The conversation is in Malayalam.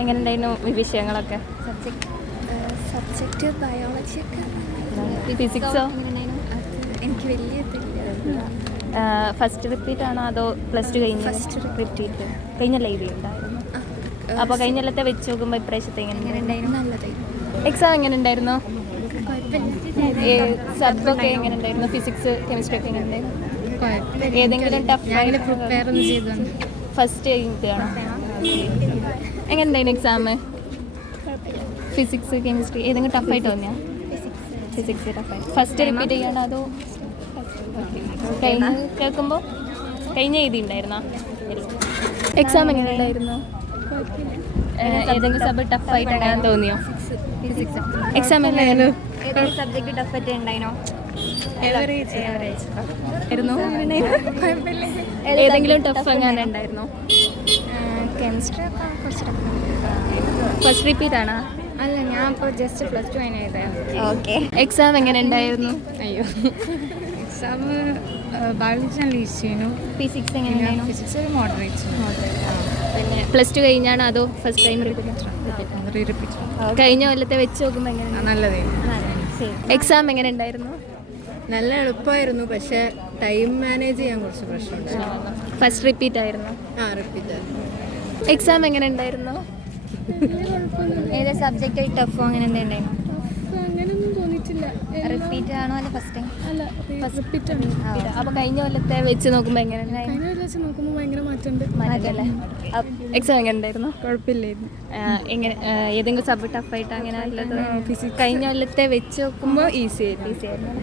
എങ്ങനെ ഉണ്ടായിരുന്നു വിഷയങ്ങളൊക്കെ? സബ്ജക്റ്റ് ബയോളജി ഒക്കെ. ഫിസിക്സോ? എനിക്ക് വലിയ ഫസ്റ്റ് റിപ്പീറ്റ് ആണോ അതോ പ്ലസ് ടു കഴിഞ്ഞ്? First repeat. കഴിഞ്ഞ ഉണ്ടായിരുന്നു. അപ്പോൾ കഴിഞ്ഞ കൊല്ലത്തെ വെച്ച് നോക്കുമ്പോൾ ഇപ്രാവശ്യത്തെ എങ്ങനെ ഉണ്ടായിരുന്നു? നല്ലതായിരുന്നു. എക്സാം എങ്ങനെ ഉണ്ടായിരുന്നു? സബ്ജക്റ്റ് എങ്ങനെ ഉണ്ടായിരുന്നു? ഫിസിക്സ് കെമിസ്ട്രി ഒക്കെ എങ്ങനെ ഉണ്ടായിരുന്നു? ഏതെങ്കിലും ടഫ് പ്രിപ്പയർ ഒന്നും ചെയ്തു ഫസ്റ്റ് കഴിഞ്ഞിട്ടാണോ? എങ്ങനെ ഉണ്ടായിരുന്നു എക്സാം? ഫിസിക്സ് കെമിസ്ട്രി ഏതെങ്കിലും ടഫായിട്ട് തോന്നിയാ? ഫിസിക്സ് ടഫായിട്ട്. ഫസ്റ്റ് റിപ്പീറ്റ് ചെയ്യണോ അതോ കഴിഞ്ഞ് കേൾക്കുമ്പോൾ കഴിഞ്ഞ എഴുതി ഉണ്ടായിരുന്നോ? എക്സാം എങ്ങനെ ഉണ്ടായിരുന്നു? ഏതെങ്കിലും സബ് ടഫായിട്ട് അങ്ങനെ തോന്നിയോ? ഫിസിക്സ്. എക്സാം എങ്ങനെയായിരുന്നു? ഏതെങ്കിലും സബ്ജക്റ്റ് ടഫായിട്ട് ഉണ്ടായിരുന്നോ? ഏതെങ്കിലും ടഫ് എങ്ങനെ ഉണ്ടായിരുന്നോ? കെമിസ്ട്രി ഒക്കെ കുറച്ച് ടഫ്. ഫസ്റ്റ് റിപ്പീറ്റ് ആണോ? അല്ല, ഞാൻ ഇപ്പോൾ ജസ്റ്റ് പ്ലസ് ടു കഴിഞ്ഞ എഴുതായിരുന്നു. ഓക്കെ. എക്സാം എങ്ങനെ ഉണ്ടായിരുന്നു? അയ്യോ, എക്സാം ബയോളജി നല്ല ഈസി ചെയ്യുന്നു. ഫിസിക്സ് എങ്ങനെ ഉണ്ടായിരുന്നു? ഫിസിക്സ് ഒരു മോഡറേറ്റ്. പിന്നെ പ്ലസ് ടു കഴിഞ്ഞാണോ അതോ ഫസ്റ്റ് ടൈം റിപ്പീറ്റ്? കഴിഞ്ഞ കൊല്ലത്തെ വെച്ച് നോക്കുമ്പോൾ എങ്ങനെ? നല്ലതായിരുന്നു. എക്സാം എങ്ങനെ ഉണ്ടായിരുന്നു? നല്ല എളുപ്പമായിരുന്നു, പക്ഷേ ടൈം മാനേജ് ചെയ്യാൻ കുറച്ച് പ്രശ്നമുണ്ടായിരുന്നു. ഫസ്റ്റ് റിപ്പീറ്റ് ആയിരുന്നു. റിപ്പീറ്റ്. എക്സാം എങ്ങനെ ഉണ്ടായിരുന്നു? ഏത് സബ്ജക്റ്റ് ടഫോ അങ്ങനെ എന്തെങ്കിലും ഉണ്ടായിരുന്നു? അങ്ങനെയൊന്നും തോന്നിയിട്ടില്ല. റിപ്പീറ്റ് ആണോ അല്ല ഫസ്റ്റ് ടൈം? അല്ല, റിപ്പീറ്റ് ആണ്. അപ്പോൾ കഴിഞ്ഞ കൊല്ലത്തെ വെച്ച് നോക്കുമ്പോൾ എങ്ങനെ ഉണ്ടായിരുന്നു? കഴിഞ്ഞ വെച്ച് നോക്കുമ്പോൾ ഭയങ്കര മാറ്റമുണ്ട്. മാറ്റമല്ലേ? എക്സാം എങ്ങനെ ഉണ്ടായിരുന്നു? കുഴപ്പമില്ലായിരുന്നു. എങ്ങനെ ഏതെങ്കിലും സബ് ടഫായിട്ട് അങ്ങനെ ഉള്ളത്? കഴിഞ്ഞ കൊല്ലത്തെ വെച്ച് നോക്കുമ്പോൾ ഈസി ആയിരുന്നു.